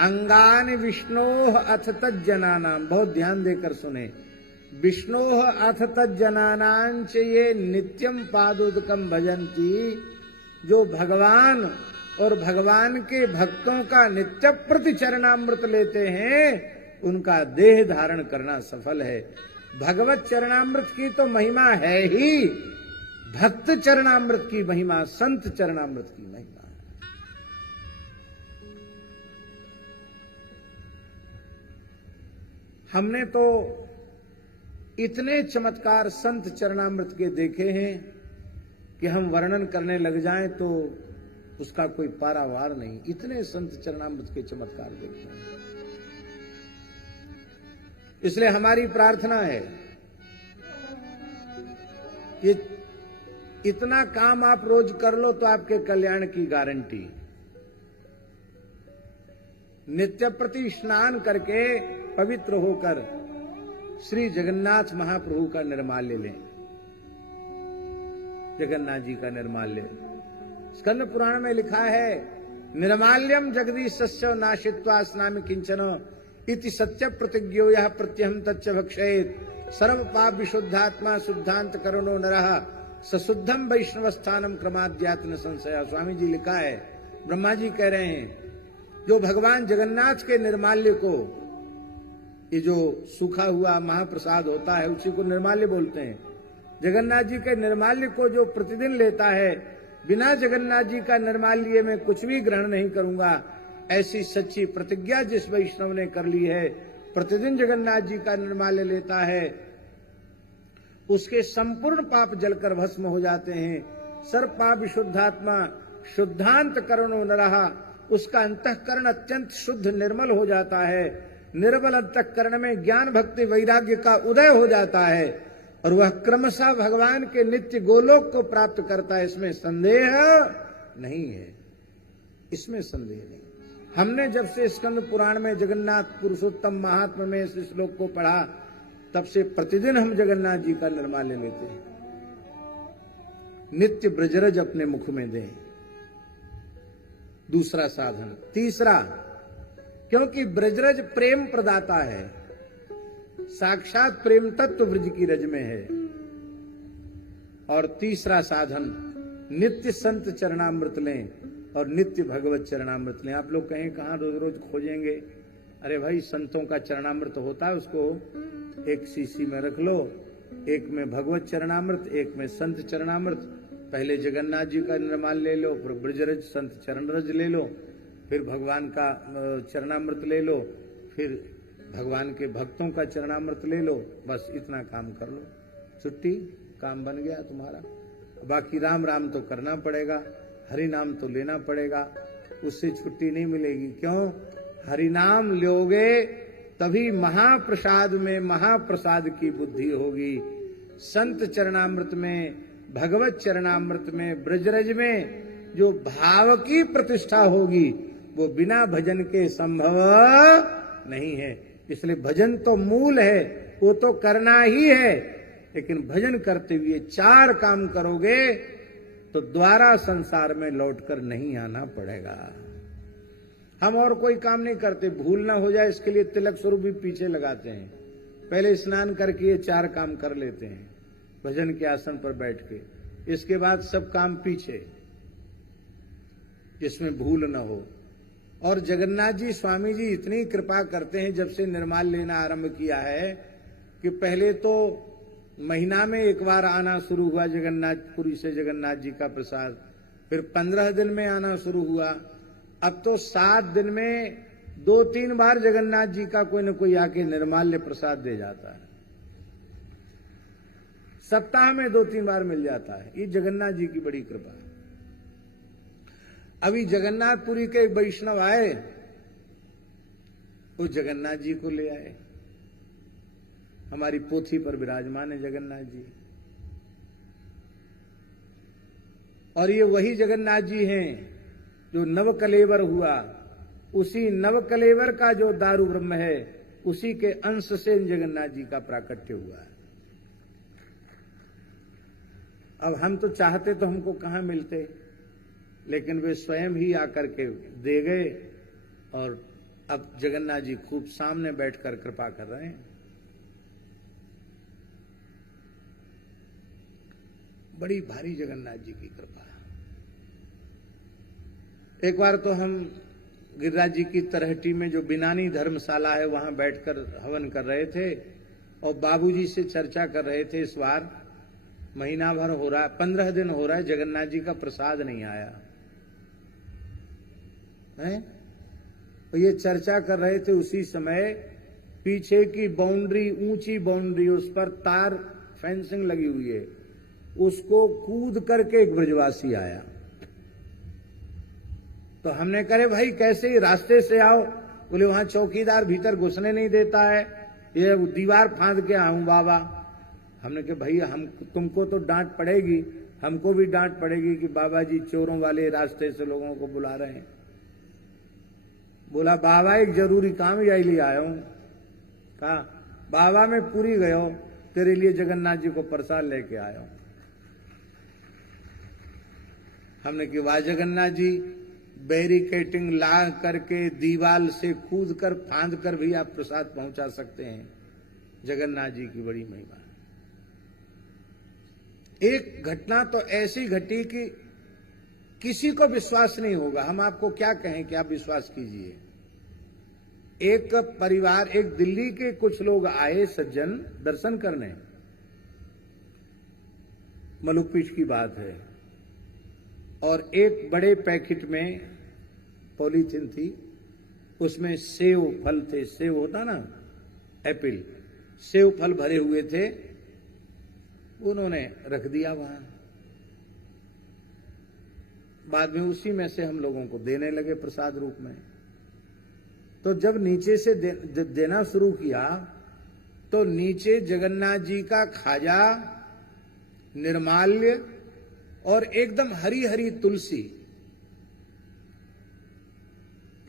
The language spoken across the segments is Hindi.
अंगानि विष्णोः अथ तज्जनानां, बहुत ध्यान देकर सुने, विष्णोः अथ तज्जनानां च ये नित्यम पादोदकम भजन्ति, जो भगवान और भगवान के भक्तों का नित्य प्रति चरणामृत लेते हैं, उनका देह धारण करना सफल है। भगवत चरणामृत की तो महिमा है ही, भक्त चरणामृत की महिमा, संत चरणामृत की महिमा है। हमने तो इतने चमत्कार संत चरणामृत के देखे हैं कि हम वर्णन करने लग जाएं तो उसका कोई पारावार नहीं। इतने संत चरणामृत के चमत्कार देखे हैं। इसलिए हमारी प्रार्थना है, ये इतना काम आप रोज कर लो तो आपके कल्याण की गारंटी। नित्य प्रति स्नान करके पवित्र होकर श्री जगन्नाथ महाप्रभु का निर्माल्य लें, जगन्नाथ जी का निर्माल्य। स्कंद पुराण में लिखा है, निर्माल्यम जगदीशस्य नाशित्वा स्नामि किंचन इति सत्य प्रतिज्ञो यह प्रत्यहम तच्च भक्षयेत् सर्व पाप विशुद्धात्मा शुद्धांत करुणो नरः सशुद्धम वैष्णवस्थानम क्रमाद्यात्न संशय। स्वामी जी लिखा है, ब्रह्मा जी कह रहे हैं, जो भगवान जगन्नाथ के निर्माल्य को, ये जो सूखा हुआ महाप्रसाद होता है उसी को निर्माल्य बोलते हैं, जगन्नाथ जी के निर्माल्य को जो प्रतिदिन लेता है, बिना जगन्नाथ जी का निर्माल्य में कुछ भी ग्रहण नहीं करूंगा, ऐसी सच्ची प्रतिज्ञा जिस वैष्णव ने कर ली है, प्रतिदिन जगन्नाथ जी का निर्माल्य लेता है, उसके संपूर्ण पाप जलकर भस्म हो जाते हैं। सर्व पाप विशुद्धात्मा शुद्धांत करणो नरहा, उसका अंतःकरण अत्यंत शुद्ध निर्मल हो जाता है। निर्मल अंतःकरण में ज्ञान भक्ति वैराग्य का उदय हो जाता है और वह क्रमशः भगवान के नित्य गोलोक को प्राप्त करता है। इसमें संदेह नहीं है, इसमें संदेह नहीं। हमने जब से स्कंद पुराण में जगन्नाथ पुरुषोत्तम महात्मा में इस श्लोक को पढ़ा, तब से प्रतिदिन हम जगन्नाथ जी का निर्माल्य लेते हैं। नित्य ब्रजरज अपने मुख में दें, दूसरा साधन। तीसरा, क्योंकि ब्रजरज प्रेम प्रदाता है, साक्षात प्रेम तत्व ब्रज की रज में है। और तीसरा साधन, नित्य संत चरणामृत लें और नित्य भगवत चरणामृत लें। आप लोग कहें कहां रोज रोज खोजेंगे? अरे भाई, संतों का चरणामृत होता है, उसको एक शीशी में रख लो, एक में भगवत चरणामृत, एक में संत चरणामृत। पहले जगन्नाथ जी का निर्माल ले लो, फिर ब्रजरज संत चरणरज ले लो, फिर भगवान का चरणामृत ले लो, फिर भगवान के भक्तों का चरणामृत ले लो। बस इतना काम कर लो, छुट्टी, काम बन गया तुम्हारा। बाकी राम राम तो करना पड़ेगा, हरि नाम तो लेना पड़ेगा, उससे छुट्टी नहीं मिलेगी। क्यों? हरि नाम लोगे तभी महाप्रसाद में महाप्रसाद की बुद्धि होगी। संत चरणामृत में, भगवत चरणामृत में, ब्रजरज में जो भाव की प्रतिष्ठा होगी वो बिना भजन के संभव नहीं है। इसलिए भजन तो मूल है, वो तो करना ही है, लेकिन भजन करते हुए चार काम करोगे तो द्वारा संसार में लौटकर नहीं आना पड़ेगा। हम और कोई काम नहीं करते, भूल ना हो जाए इसके लिए तिलक स्वरूप भी पीछे लगाते हैं। पहले स्नान करके ये चार काम कर लेते हैं भजन के आसन पर बैठ के, इसके बाद सब काम पीछे, जिसमें भूल न हो। और जगन्नाथ जी स्वामी जी इतनी कृपा करते हैं, जब से निर्माल लेना आरंभ किया है, कि पहले तो महीना में एक बार आना शुरू हुआ जगन्नाथपुरी से जगन्नाथ जी का प्रसाद, फिर 15 दिन में आना शुरू हुआ, अब तो 7 दिन में 2-3 बार जगन्नाथ जी का कोई न कोई आके निर्माल्य प्रसाद दे जाता है। सप्ताह में 2-3 बार मिल जाता है। ये जगन्नाथ जी की बड़ी कृपा है। अभी जगन्नाथपुरी के वैष्णव आए, वो जगन्नाथ जी को ले आए। हमारी पोथी पर विराजमान है जगन्नाथ जी, और ये वही जगन्नाथ जी हैं जो नवकलेवर हुआ। उसी नवकलेवर का जो दारू ब्रह्म है, उसी के अंश से जगन्नाथ जी का प्राकट्य हुआ है। अब हम तो चाहते तो हमको कहां मिलते, लेकिन वे स्वयं ही आकर के दे गए और अब जगन्नाथ जी खूब सामने बैठकर कृपा कर रहे हैं। बड़ी भारी जगन्नाथ जी की कृपा। एक बार तो हम गिरिराज जी की तरहटी में जो बिनानी धर्मशाला है वहां बैठकर हवन कर रहे थे और बाबूजी से चर्चा कर रहे थे। इस बार महीना भर हो रहा है, 15 दिन हो रहा है, जगन्नाथ जी का प्रसाद नहीं आया है। तो ये चर्चा कर रहे थे, उसी समय पीछे की बाउंड्री, ऊंची बाउंड्री, उस पर तार फेंसिंग लगी हुई है, उसको कूद करके एक ब्रजवासी आया। तो हमने कहे भाई कैसे, रास्ते से आओ। बोले वहां चौकीदार भीतर घुसने नहीं देता है, ये दीवार फांद के आऊं बाबा। हमने कहा भाई हम तुमको तो डांट पड़ेगी, हमको भी डांट पड़ेगी कि बाबा जी चोरों वाले रास्ते से लोगों को बुला रहे हैं। बोला बाबा एक जरूरी काम यही लिए आया हूं। कहा बाबा मैं पूरी गयो, तेरे लिए जगन्नाथ जी को प्रसाद लेके आया हूं। हमने कहा वाह जगन्नाथ जी, बैरिकेटिंग ला करके दीवाल से कूद कर फांद कर भी आप प्रसाद पहुंचा सकते हैं। जगन्नाथ जी की बड़ी महिमा। एक घटना तो ऐसी घटी कि किसी को विश्वास नहीं होगा। हम आपको क्या कहें कि आप विश्वास कीजिए। एक परिवार, एक दिल्ली के कुछ लोग आए सज्जन दर्शन करने, मलुकपीठ की बात है, और एक बड़े पैकेट में पॉलीथिन थी, उसमें सेव फल थे। सेव होता ना, एप्पल, सेव फल भरे हुए थे। उन्होंने रख दिया वहां। बाद में उसी में से हम लोगों को देने लगे प्रसाद रूप में। तो जब नीचे से देना शुरू किया तो नीचे जगन्नाथ जी का खाजा, निर्माल्य और एकदम हरी हरी तुलसी।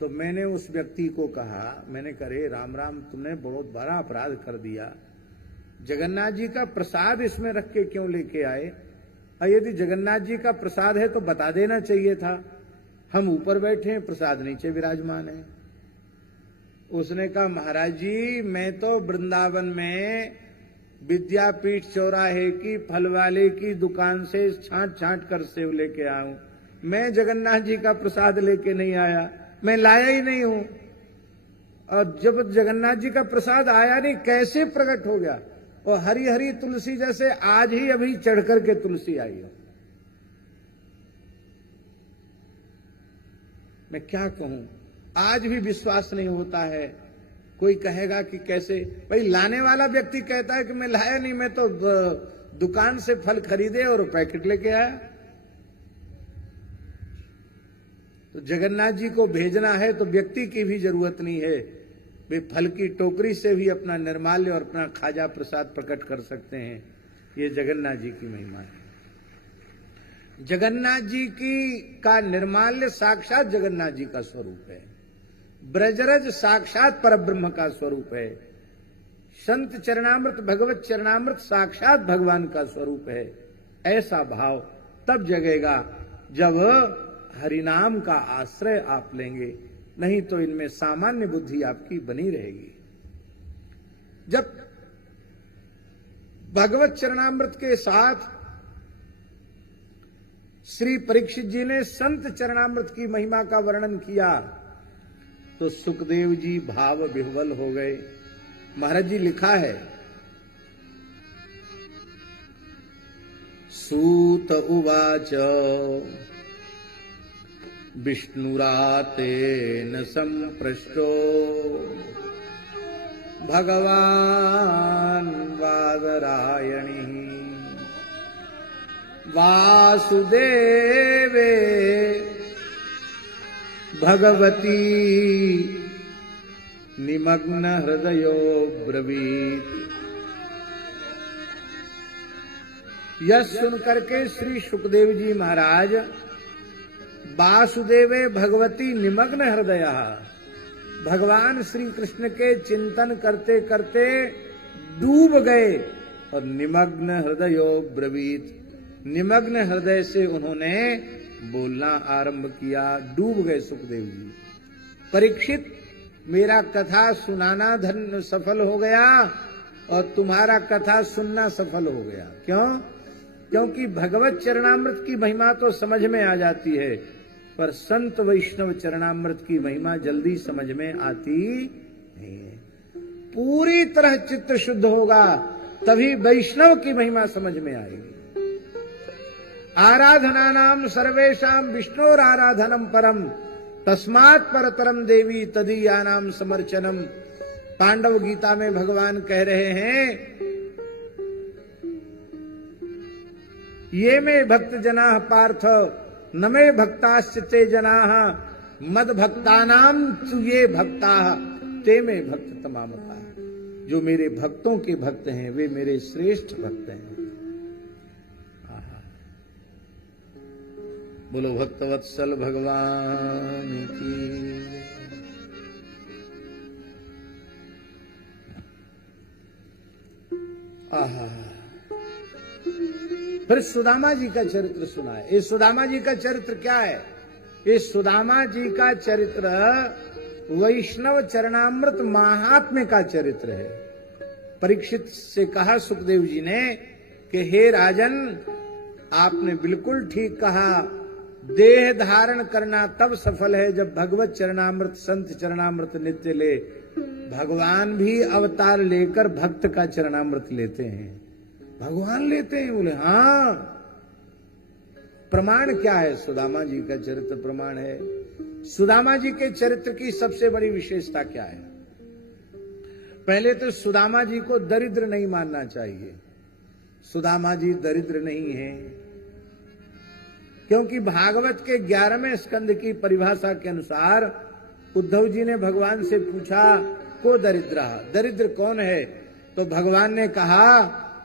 तो मैंने उस व्यक्ति को कहा, मैंने करे राम राम, तुमने बहुत बड़ा अपराध कर दिया। जगन्नाथ जी का प्रसाद इसमें रख के क्यों लेके आए? यदि जगन्नाथ जी का प्रसाद है तो बता देना चाहिए था। हम ऊपर बैठे हैं, प्रसाद नीचे विराजमान है। उसने कहा महाराज जी मैं तो वृंदावन में विद्यापीठ चौराहे की फल वाले की दुकान से छांट छांट कर सेव लेके आया हूं। मैं जगन्नाथ जी का प्रसाद लेके नहीं आया, मैं लाया ही नहीं हूं। और जब जगन्नाथ जी का प्रसाद आया नहीं, कैसे प्रकट हो गया? और हरी हरी तुलसी, जैसे आज ही अभी चढ़ करके तुलसी आई हो। मैं क्या कहूं, आज भी विश्वास नहीं होता है। कोई कहेगा कि कैसे, भाई लाने वाला व्यक्ति कहता है कि मैं लाया नहीं, मैं तो दुकान से फल खरीदे और पैकेट लेके आया। तो जगन्नाथ जी को भेजना है तो व्यक्ति की भी जरूरत नहीं है, वे फल की टोकरी से भी अपना निर्माल्य और अपना खाजा प्रसाद प्रकट कर सकते हैं। ये जगन्नाथ जी की महिमा है। जगन्नाथ जी की का निर्माल्य साक्षात जगन्नाथ जी का स्वरूप है। ब्रजरज साक्षात परब्रह्म का स्वरूप है। संत चरणामृत, भगवत चरणामृत साक्षात भगवान का स्वरूप है। ऐसा भाव तब जगेगा जब हरिनाम का आश्रय आप लेंगे, नहीं तो इनमें सामान्य बुद्धि आपकी बनी रहेगी। जब भगवत चरणामृत के साथ श्री परीक्षित जी ने संत चरणामृत की महिमा का वर्णन किया तो सुखदेव जी भाव विह्वल हो गए। महाराज जी लिखा है, सूत उवाच विष्णुरातेन संपृष्टो भगवान वादरायणी वासुदेवे भगवती निमग्न हृदयो ब्रवीत। यह सुनकर के श्री सुखदेव जी महाराज वासुदेवे भगवती निमग्न हृदय, भगवान श्री कृष्ण के चिंतन करते करते डूब गए और निमग्न हृदयो ब्रवीत, निमग्न हृदय से उन्होंने बोलना आरंभ किया। डूब गए सुखदेव जी। परीक्षित मेरा कथा सुनाना धन सफल हो गया और तुम्हारा कथा सुनना सफल हो गया। क्यों? क्योंकि भगवत चरणामृत की महिमा तो समझ में आ जाती है, पर संत वैष्णव चरणामृत की महिमा जल्दी समझ में आती नहीं है। पूरी तरह चित्त शुद्ध होगा तभी वैष्णव की महिमा समझ में आएगी। आराधना नाम सर्वेशाम विष्णोर आराधनम परम तस्मात् परतरम देवी तदीयानाम समर्चनम। पांडव गीता में भगवान कह रहे हैं, ये में भक्त जना पार्थ न मे भक्ताश्चिते जना मद भक्तानाम तु ये भक्ता ते में भक्त तमामता। जो मेरे भक्तों के भक्त हैं वे मेरे श्रेष्ठ भक्त हैं। बोलो भक्तवत्सल भगवान की। आहा। फिर सुदामा जी का चरित्र सुना है। इस सुदामा जी का चरित्र क्या है? इस सुदामा जी का चरित्र वैष्णव चरणामृत महात्म्य का चरित्र है। परीक्षित से कहा सुखदेव जी ने कि हे राजन, आपने बिल्कुल ठीक कहा, देह धारण करना तब सफल है जब भगवत चरणामृत संत चरणामृत नित्य ले। भगवान भी अवतार लेकर भक्त का चरणामृत लेते हैं। भगवान लेते हैं? बोले हाँ। प्रमाण क्या है? सुदामा जी का चरित्र प्रमाण है। सुदामा जी के चरित्र की सबसे बड़ी विशेषता क्या है? पहले तो सुदामा जी को दरिद्र नहीं मानना चाहिए। सुदामा जी दरिद्र नहीं है, क्योंकि भागवत के 11वें स्कंद की परिभाषा के अनुसार उद्धव जी ने भगवान से पूछा, को दरिद्र, दरिद्र कौन है? तो भगवान ने कहा,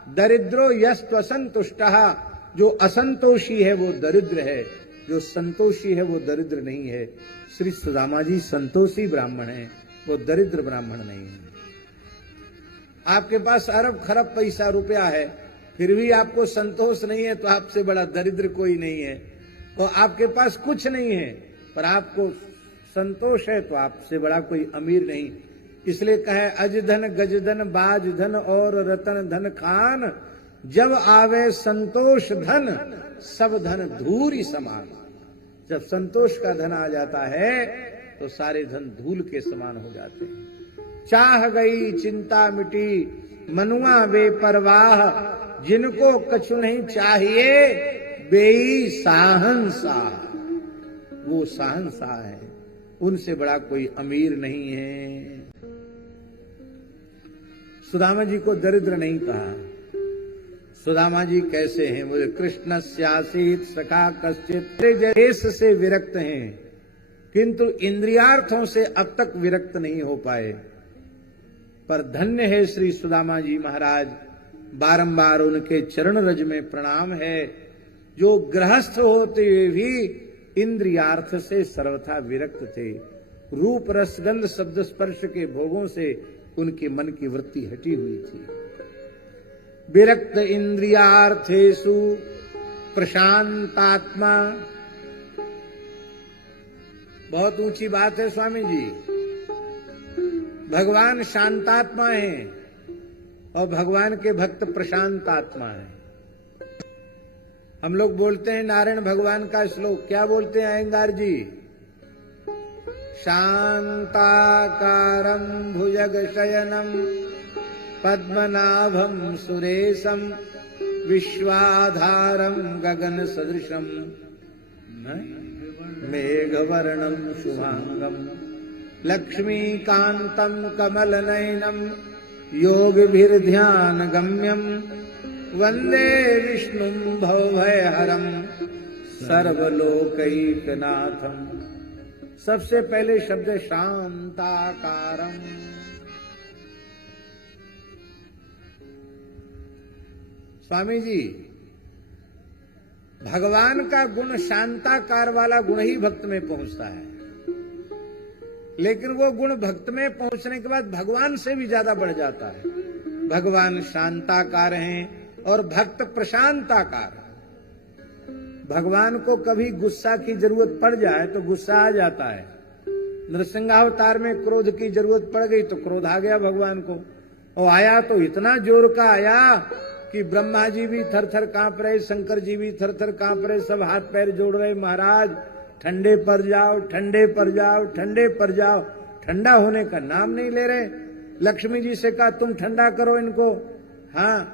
दरिद्रो यस्त्वसंतुष्ट, जो असंतोषी है वो दरिद्र है, जो संतोषी है वो दरिद्र नहीं है। श्री सुदामा जी संतोषी ब्राह्मण है, वो दरिद्र ब्राह्मण नहीं है। आपके पास अरब खरब पैसा रुपया है, फिर भी आपको संतोष नहीं है, तो आपसे बड़ा दरिद्र कोई नहीं है। और आपके पास कुछ नहीं है पर आपको संतोष है, तो आपसे बड़ा कोई अमीर नहीं। इसलिए कहे, अजधन गजधन बाजधन और रतन धन खान, जब आवे संतोष धन सब धन धूरी समान। जब संतोष का धन आ जाता है तो सारे धन धूल के समान हो जाते हैं। चाह गई चिंता मिटी मनुआ बेपरवाह, जिनको कछु नहीं चाहिए बेई साहंसाह। वो साहंसाह है, उनसे बड़ा कोई अमीर नहीं है। सुदामा जी को दरिद्र नहीं कहा। सुदामा जी कैसे हैं? वो कृष्ण स्यासीत सखा कश्चित, देश से विरक्त हैं, किंतु इंद्रियार्थों से अब तक विरक्त नहीं हो पाए। पर धन्य है श्री सुदामा जी महाराज, बारंबार उनके चरण रज में प्रणाम है, जो गृहस्थ होते हुए भी इंद्रियार्थ से सर्वथा विरक्त थे। रूप रसगंध शब्द स्पर्श के भोगों से उनके मन की वृत्ति हटी हुई थी। विरक्त इंद्रियार्थेषु प्रशांतात्मा। बहुत ऊंची बात है स्वामी जी। भगवान शांतात्मा हैं और भगवान के भक्त प्रशांत आत्मा हैं। हम लोग बोलते हैं नारायण भगवान का श्लोक, क्या बोलते हैं अयंगार जी? शांताकारं भुजगशयनं पद्मनाभं सुरेशं विश्वाधारं गगन सदृशं मेघवर्णं शुभांगं लक्ष्मीकान्तं कमलनयनं योगभिर्ध्यानगम्यं वंदे विष्णुं भवभयहरं सर्वलोकैकनाथं। सबसे पहले शब्द शांताकारं। स्वामी जी, भगवान का गुण शांताकार वाला गुण ही भक्त में पहुंचता है, लेकिन वो गुण भक्त में पहुंचने के बाद भगवान से भी ज्यादा बढ़ जाता है। भगवान शांताकार हैं और भक्त प्रशांताकार। भगवान को कभी गुस्सा की जरूरत पड़ जाए तो गुस्सा आ जाता है, नृसिंहावतार में क्रोध की जरूरत पड़ गई तो क्रोध आ गया भगवान को, और आया तो इतना जोर का आया कि ब्रह्मा जी भी थर थर कांप रहे, शंकर जी भी थर थर कांप रहे, सब हाथ पैर जोड़ रहे, महाराज ठंडे पर जाओ, ठंडे पर जाओ, ठंडे पर जाओ। ठंडा होने का नाम नहीं ले रहे। लक्ष्मी जी से कहा तुम ठंडा करो इनको। हाँ,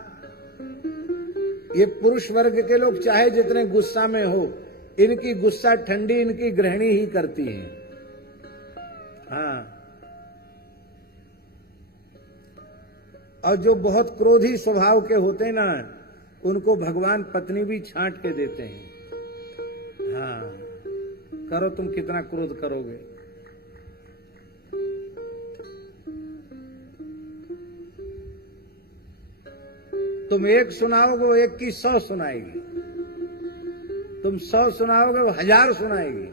ये पुरुष वर्ग के लोग चाहे जितने गुस्सा में हो, इनकी गुस्सा ठंडी इनकी गृहिणी ही करती है। हाँ, और जो बहुत क्रोधी स्वभाव के होते हैं ना, उनको भगवान पत्नी भी छांट के देते हैं। हाँ, करो तुम कितना क्रोध करोगे। तुम एक सुनाओगे वो एक की 100 सुनाएगी, तुम 100 सुनाओगे वो 1000 सुनाएगी।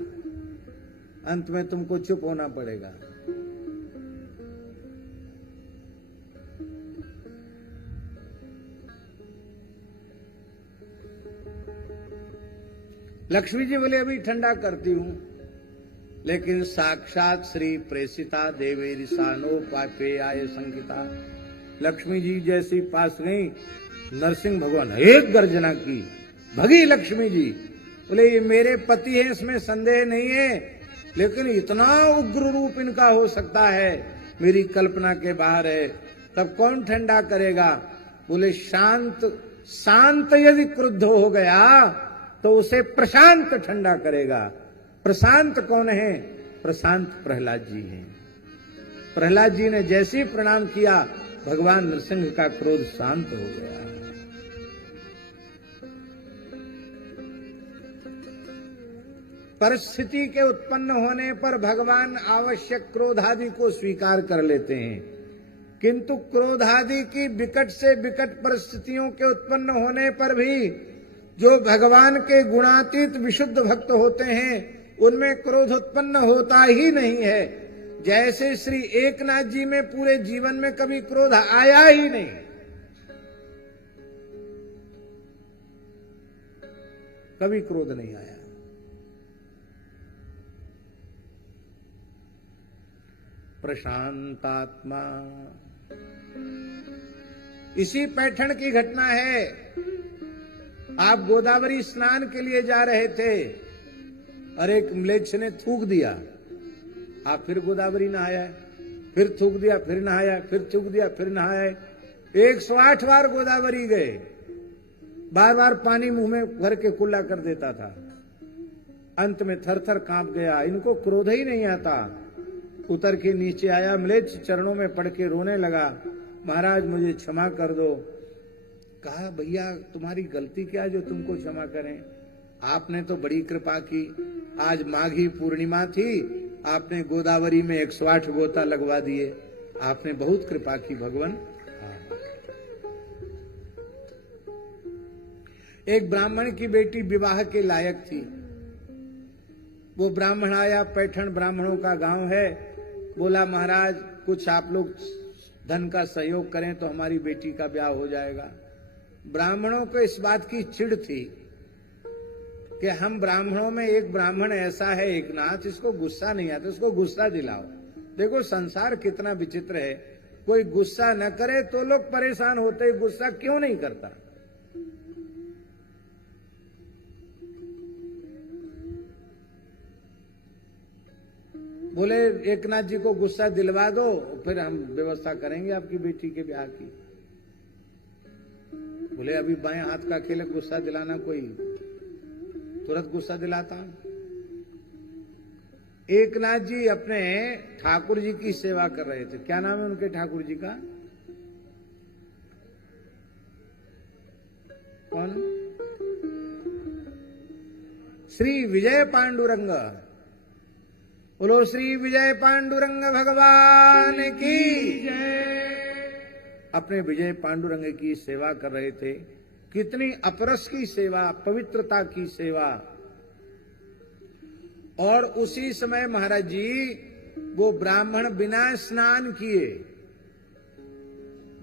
अंत में तुमको चुप होना पड़ेगा। लक्ष्मी जी बोले अभी ठंडा करती हूं, लेकिन साक्षात श्री प्रेषिता देवेरी सानो पापे आये संकिता। लक्ष्मी जी जैसी पास गई, नरसिंह भगवान एक गर्जना की, भगी लक्ष्मी जी। बोले ये मेरे पति हैं, इसमें संदेह नहीं है, लेकिन इतना उग्र रूप इनका हो सकता है मेरी कल्पना के बाहर है। तब कौन ठंडा करेगा? बोले शांत, शांत यदि क्रुद्ध हो गया तो उसे प्रशांत ठंडा करेगा। प्रशांत कौन है? प्रशांत प्रहलाद जी हैं। प्रहलाद जी ने जैसे ही प्रणाम किया, भगवान नरसिंह का क्रोध शांत हो गया। परिस्थिति के उत्पन्न होने पर भगवान आवश्यक क्रोधादि को स्वीकार कर लेते हैं, किंतु क्रोधादि की विकट से विकट परिस्थितियों के उत्पन्न होने पर भी जो भगवान के गुणातीत विशुद्ध भक्त होते हैं, उनमें क्रोध उत्पन्न होता ही नहीं है। जैसे श्री एकनाथ जी में पूरे जीवन में कभी क्रोध आया ही नहीं। कभी क्रोध नहीं आया। प्रशांतात्मा। इसी पैठण की घटना है। आप गोदावरी स्नान के लिए जा रहे थे और एक म्लेच्छ ने थूक दिया, आप फिर गोदावरी नहाया, फिर थूक दिया, फिर नहाया, फिर थूक दिया, फिर नहाया। 108 बार गोदावरी गए, बार बार पानी मुंह में भर के कुल्ला कर देता था। अंत में थर थर कांप गया। इनको क्रोध ही नहीं आता। उतर के नीचे आया, म्लेच्छ चरणों में पड़ के रोने लगा, महाराज मुझे क्षमा कर दो। कहा भैया तुम्हारी गलती क्या जो तुमको क्षमा करें? आपने तो बड़ी कृपा की। आज माघी पूर्णिमा थी, आपने गोदावरी में 108 गोता लगवा दिए। आपने बहुत कृपा की भगवान। एक ब्राह्मण की बेटी विवाह के लायक थी। वो ब्राह्मण आया, पैठण ब्राह्मणों का गांव है। बोला महाराज कुछ आप लोग धन का सहयोग करें तो हमारी बेटी का ब्याह हो जाएगा। ब्राह्मणों को इस बात की चिढ़ थी कि हम ब्राह्मणों में एक ब्राह्मण ऐसा है एकनाथ, इसको गुस्सा नहीं आता, इसको गुस्सा दिलाओ। देखो संसार कितना विचित्र है, कोई गुस्सा न करे तो लोग परेशान होते, गुस्सा क्यों नहीं करता? बोले एकनाथ जी को गुस्सा दिलवा दो, फिर हम व्यवस्था करेंगे आपकी बेटी के ब्याह की। बोले अभी बाएं हाथ का अकेले गुस्सा दिलाना कोई तुरंत गुस्सा दिलाता। एकनाथ जी अपने ठाकुर जी की सेवा कर रहे थे। क्या नाम है उनके ठाकुर जी का? कौन? श्री विजय पांडुरंग। बोलो श्री विजय पांडुरंग भगवान की जय। अपने विजय पांडुरंग की सेवा कर रहे थे। कितनी अपरस की सेवा, पवित्रता की सेवा। और उसी समय महाराज जी वो ब्राह्मण बिना स्नान किए,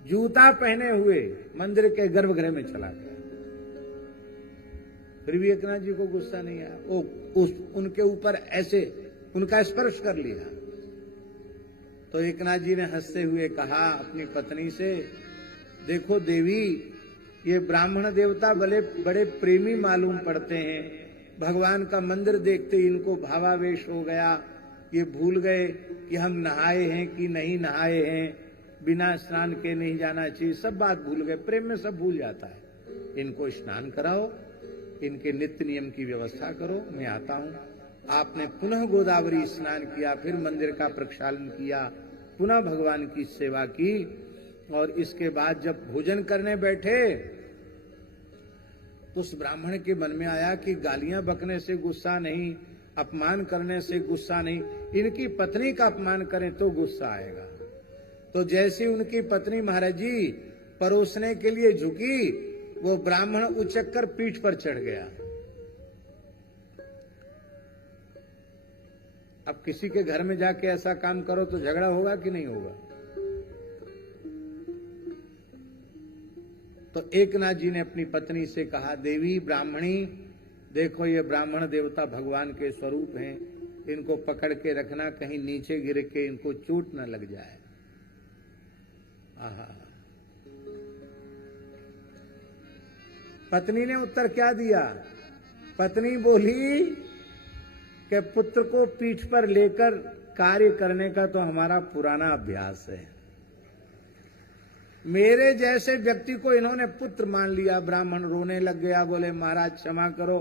जूता पहने हुए मंदिर के गर्भगृह में चला गया। फिर भी एकनाथ जी को गुस्सा नहीं आया। वो उनके ऊपर ऐसे उनका स्पर्श कर लिया। तो एकनाथ जी ने हंसते हुए कहा अपनी पत्नी से, देखो देवी, ये ब्राह्मण देवता बड़े प्रेमी मालूम पड़ते हैं। भगवान का मंदिर देखते ही इनको भावावेश हो गया, ये भूल गए कि हम नहाए हैं कि नहीं नहाए हैं, बिना स्नान के नहीं जाना चाहिए, सब बात भूल गए, प्रेम में सब भूल जाता है। इनको स्नान कराओ, इनके नित्य नियम की व्यवस्था करो, मैं आता हूं। आपने पुनः गोदावरी स्नान किया, फिर मंदिर का प्रक्षालन किया, पुनः भगवान की सेवा की, और इसके बाद जब भोजन करने बैठे तो उस ब्राह्मण के मन में आया कि गालियां बकने से गुस्सा नहीं, अपमान करने से गुस्सा नहीं, इनकी पत्नी का अपमान करें तो गुस्सा आएगा। तो जैसे उनकी पत्नी महाराज जी परोसने के लिए झुकी, वो ब्राह्मण उचक कर पीठ पर चढ़ गया। अब किसी के घर में जाके ऐसा काम करो तो झगड़ा होगा कि नहीं होगा? तो एकनाथ जी ने अपनी पत्नी से कहा, देवी ब्राह्मणी, देखो ये ब्राह्मण देवता भगवान के स्वरूप हैं, इनको पकड़ के रखना, कहीं नीचे गिर के इनको चोट न लग जाए। आहा। पत्नी ने उत्तर क्या दिया? पत्नी बोली कि पुत्र को पीठ पर लेकर कार्य करने का तो हमारा पुराना अभ्यास है। मेरे जैसे व्यक्ति को इन्होंने पुत्र मान लिया। ब्राह्मण रोने लग गया, बोले महाराज क्षमा करो,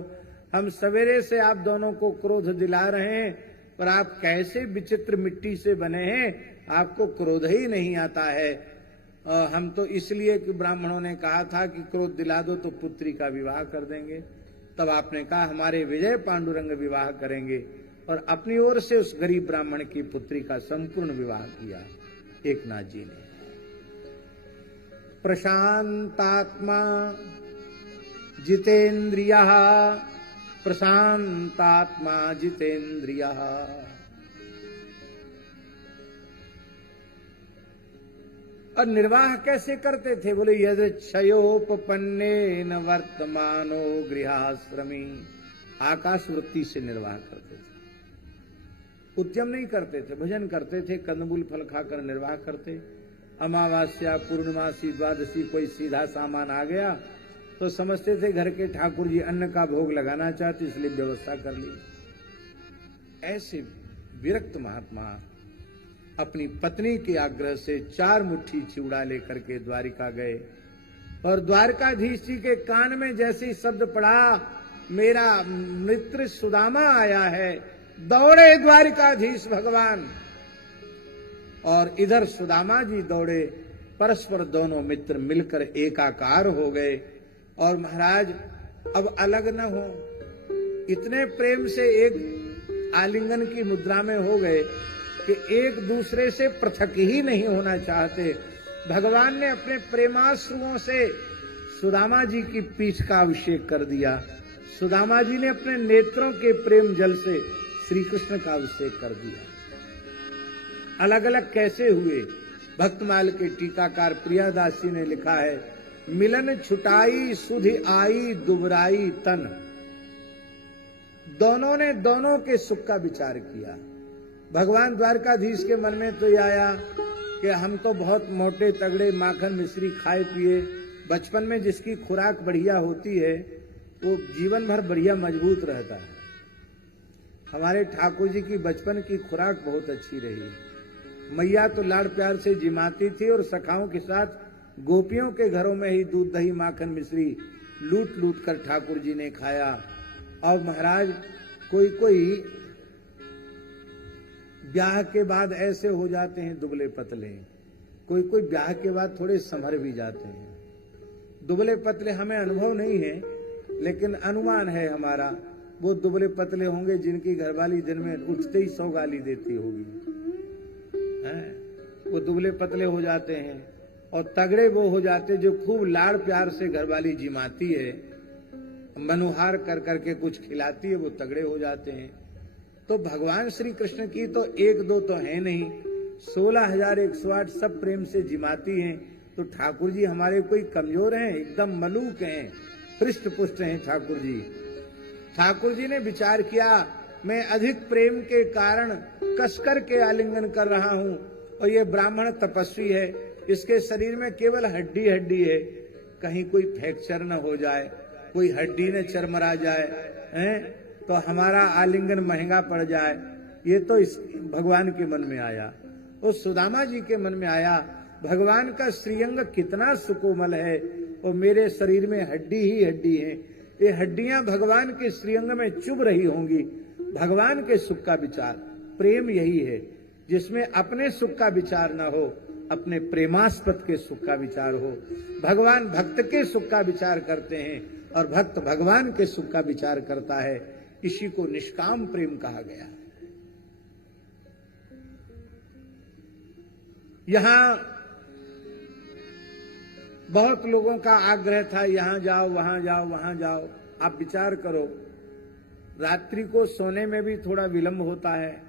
हम सवेरे से आप दोनों को क्रोध दिला रहे हैं, पर आप कैसे विचित्र मिट्टी से बने हैं, आपको क्रोध ही नहीं आता है। हम तो इसलिए कि ब्राह्मणों ने कहा था कि क्रोध दिला दो तो पुत्री का विवाह कर देंगे। तब आपने कहा हमारे विजय पांडुरंग विवाह करेंगे, और अपनी ओर से उस गरीब ब्राह्मण की पुत्री का संपूर्ण विवाह किया एकनाथ जी ने। प्रशांतात्मा जितेन्द्रियः, प्रशांतात्मा जितेन्द्रियः। और निर्वाह कैसे करते थे? बोले यद क्षयोपपन्नेन वर्तमानो गृहाश्रमी। आकाश वृत्ति से निर्वाह करते थे, उद्यम नहीं करते थे, भजन करते थे, कंदमूल फल खाकर निर्वाह करते। अमावास्या, पूर्णमासी, द्वादशी कोई सीधा सामान आ गया तो समझते थे घर के ठाकुर जी अन्न का भोग लगाना चाहते, इसलिए व्यवस्था कर ली। ऐसे विरक्त महात्मा अपनी पत्नी के आग्रह से 4 मुट्ठी चिवड़ा लेकर के द्वारिका गए, और द्वारकाधीश जी के कान में जैसे ही शब्द पड़ा, मेरा मित्र सुदामा आया है, दौड़े द्वारिकाधीश भगवान, और इधर सुदामा जी दौड़े। परस्पर दोनों मित्र मिलकर एकाकार हो गए, और महाराज अब अलग न हो, इतने प्रेम से एक आलिंगन की मुद्रा में हो गए कि एक दूसरे से पृथक ही नहीं होना चाहते। भगवान ने अपने प्रेमाश्रुओं से सुदामा जी की पीठ का अभिषेक कर दिया, सुदामा जी ने अपने नेत्रों के प्रेम जल से श्री कृष्ण का अभिषेक कर दिया। अलग अलग कैसे हुए? भक्तमाल के टीकाकार प्रियादास जी ने लिखा है, मिलन छुटाई सुधि आई दुबराई तन। दोनों ने दोनों के सुख का विचार किया। भगवान द्वारकाधीश के मन में तो आया कि हम तो बहुत मोटे तगड़े माखन मिश्री खाए पिए, बचपन में जिसकी खुराक बढ़िया होती है वो जीवन भर बढ़िया मजबूत रहता है। हमारे ठाकुर जी की बचपन की खुराक बहुत अच्छी रही। मैया तो लाड़ प्यार से जिमाती थी, और सखाओं के साथ गोपियों के घरों में ही दूध दही माखन मिश्री लूट लूट कर ठाकुर जी ने खाया। और महाराज कोई कोई ब्याह के बाद ऐसे हो जाते हैं दुबले पतले, कोई कोई ब्याह के बाद थोड़े संभर भी जाते हैं। दुबले पतले हमें अनुभव नहीं है, लेकिन अनुमान है हमारा, वो दुबले पतले होंगे जिनकी घरवाली दिन में उठते ही 100 गाली देती होगी, वो दुबले पतले हो जाते हैं। और तगड़े वो हो जाते जो खूब लाड़ प्यार से घरवाली जिमाती है, मनुहार कर करके कुछ खिलाती है, वो तगड़े हो जाते हैं। तो भगवान श्री कृष्ण की तो 1-2 तो है नहीं, 16,108 सब प्रेम से जिमाती हैं। तो ठाकुर जी हमारे कोई कमजोर हैं? एकदम मलूक हैं, पृष्ठ पुष्ट हैं ठाकुर जी। ठाकुर जी ने विचार किया, मैं अधिक प्रेम के कारण कसकर के आलिंगन कर रहा हूं, और ये ब्राह्मण तपस्वी है, इसके शरीर में केवल हड्डी हड्डी है, कहीं कोई फ्रैक्चर न हो जाए, कोई हड्डी न चरमरा जाए, हैं तो हमारा आलिंगन महंगा पड़ जाए। ये तो इस भगवान के मन में आया, उस सुदामा जी के मन में आया, भगवान का श्रीअंग कितना सुकोमल है, और मेरे शरीर में हड्डी ही हड्डी है, ये हड्डियां भगवान के श्रीअंग में चुभ रही होंगी। भगवान के सुख का विचार, प्रेम यही है जिसमें अपने सुख का विचार न हो, अपने प्रेमास्पद के सुख का विचार हो। भगवान भक्त के सुख का विचार करते हैं और भक्त भगवान के सुख का विचार करता है, इसी को निष्काम प्रेम कहा गया। यहां बहुत लोगों का आग्रह था, यहां जाओ वहां जाओ वहां जाओ। आप विचार करो, रात्रि को सोने में भी थोड़ा विलंब होता है,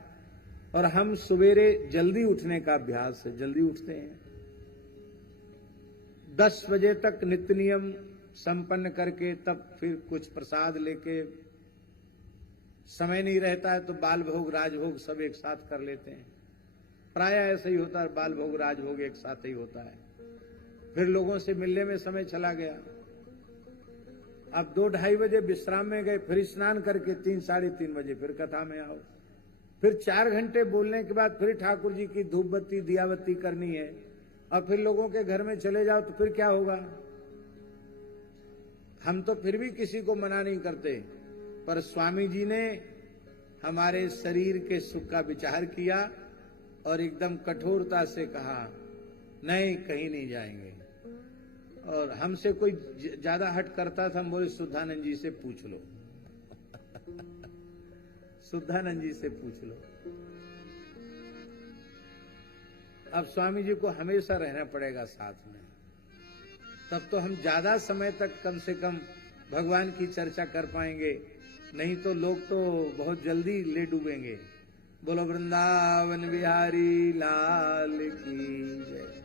और हम सवेरे जल्दी उठने का अभ्यास है, जल्दी उठते हैं। 10 बजे तक नित्य नियम संपन्न करके तब फिर कुछ प्रसाद लेके, समय नहीं रहता है तो बाल भोग राजभोग सब एक साथ कर लेते हैं। प्राय ऐसा ही होता है, बाल भोग राजभोग एक साथ ही होता है। फिर लोगों से मिलने में समय चला गया। अब 2-2:30 बजे विश्राम में गए, फिर स्नान करके 3 साढ़े 3 बजे फिर कथा में आओ। फिर 4 घंटे बोलने के बाद फिर ठाकुर जी की धूप बत्ती दिया बत्ती करनी है, और फिर लोगों के घर में चले जाओ तो फिर क्या होगा। हम तो फिर भी किसी को मना नहीं करते, पर स्वामी जी ने हमारे शरीर के सुख का विचार किया और एकदम कठोरता से कहा, नहीं कहीं नहीं जाएंगे। और हमसे कोई ज्यादा हट करता था, हम बोले शुद्धानंद जी से पूछ लो शुद्धानंद जी से पूछ लो। अब स्वामी जी को हमेशा रहना पड़ेगा साथ में, तब तो हम ज्यादा समय तक कम से कम भगवान की चर्चा कर पाएंगे, नहीं तो लोग तो बहुत जल्दी ले डूबेंगे। बोलो वृंदावन बिहारी लाल की जय।